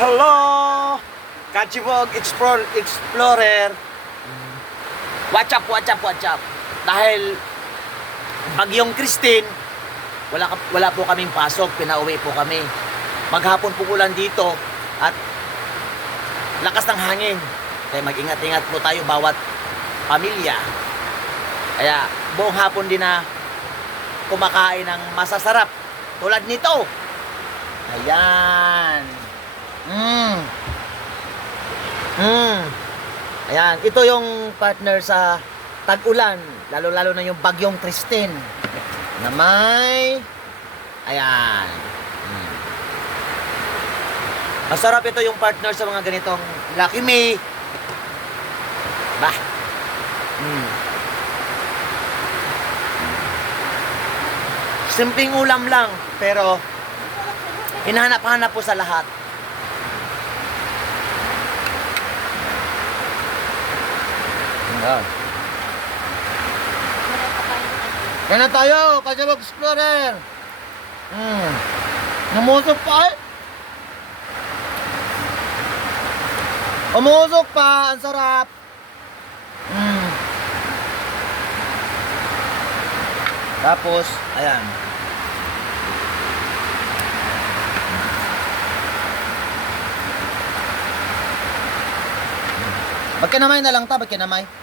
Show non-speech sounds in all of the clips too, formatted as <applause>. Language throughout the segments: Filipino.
Hello! Kachibog Explore, Explorer. Watch up, watch up, watch up. Dahil bagyong Christine, wala, wala po kaming pasok, pinauwi po kami. Maghapon po ulan dito at lakas ng hangin. Kaya mag-ingat-ingat po tayo bawat pamilya. Kaya buong hapon din na kumakain ng masasarap tulad nito. Ayan. Mm. Mm. Ayan, ito yung partner sa tag-ulan, lalo-lalo na yung bagyong Tristin. Na may Ayan. Mm. Masarap ito yung partner sa mga ganitong Lucky Me. Bah. Mm. Simpleng ulam lang, pero hinahanap-hanap po sa lahat. Ayan. Kaya na tayo, Kajabag Explorer. Hmm. Namusok pa eh. Umusok pa, ang sarap. Hmm. Tapos, ayan. Magkinamay na lang ta, magkinamay.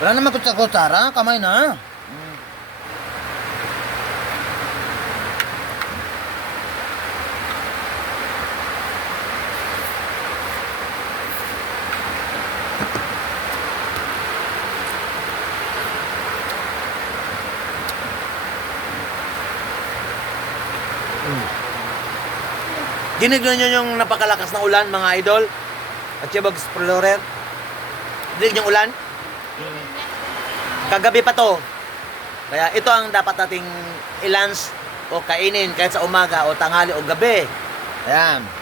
Wala naman kutsa-kutsara, kamay na. Dinig nyo yung napakalakas na ulan, mga idol? At yung Explorer? Dinig yung ulan? Kagabi pa to. Kaya ito ang dapat nating ilans o kainin kahit sa umaga o tanghali o gabi. Ayan.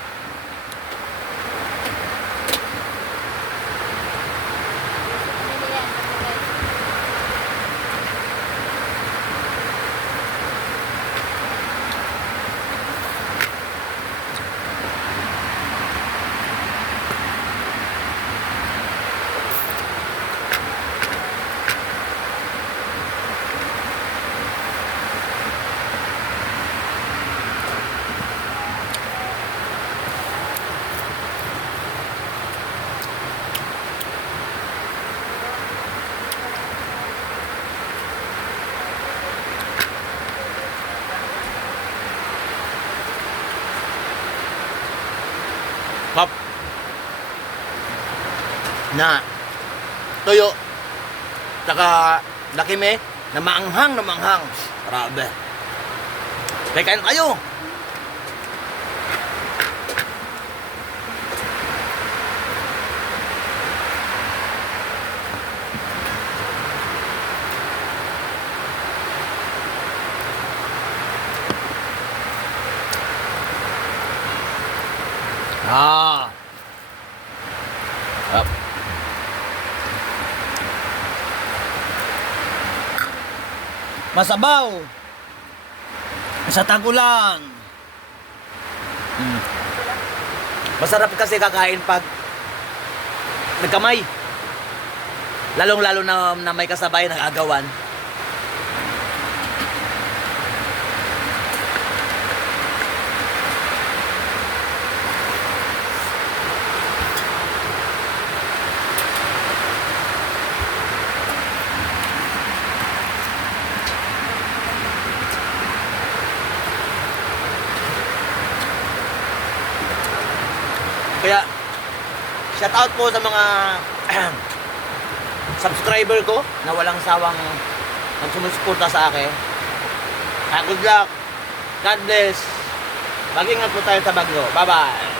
Hop. Na. Tuyo. Tsaka lakime na maanghang na maanghang. Grabe. Kaya kain kayo. Ah. Up. Masabaw. Sa tagulan. Mm. Masarap kasi kakain pag nagkamay. Lalong-lalo na, na may kasabay nag-agawan. Kaya, shout out po sa mga <clears throat> subscriber ko na walang sawang nagsumusuporta sa akin. Ah, good luck. God bless. Mag-ingat po tayo sa bagyo. Bye-bye.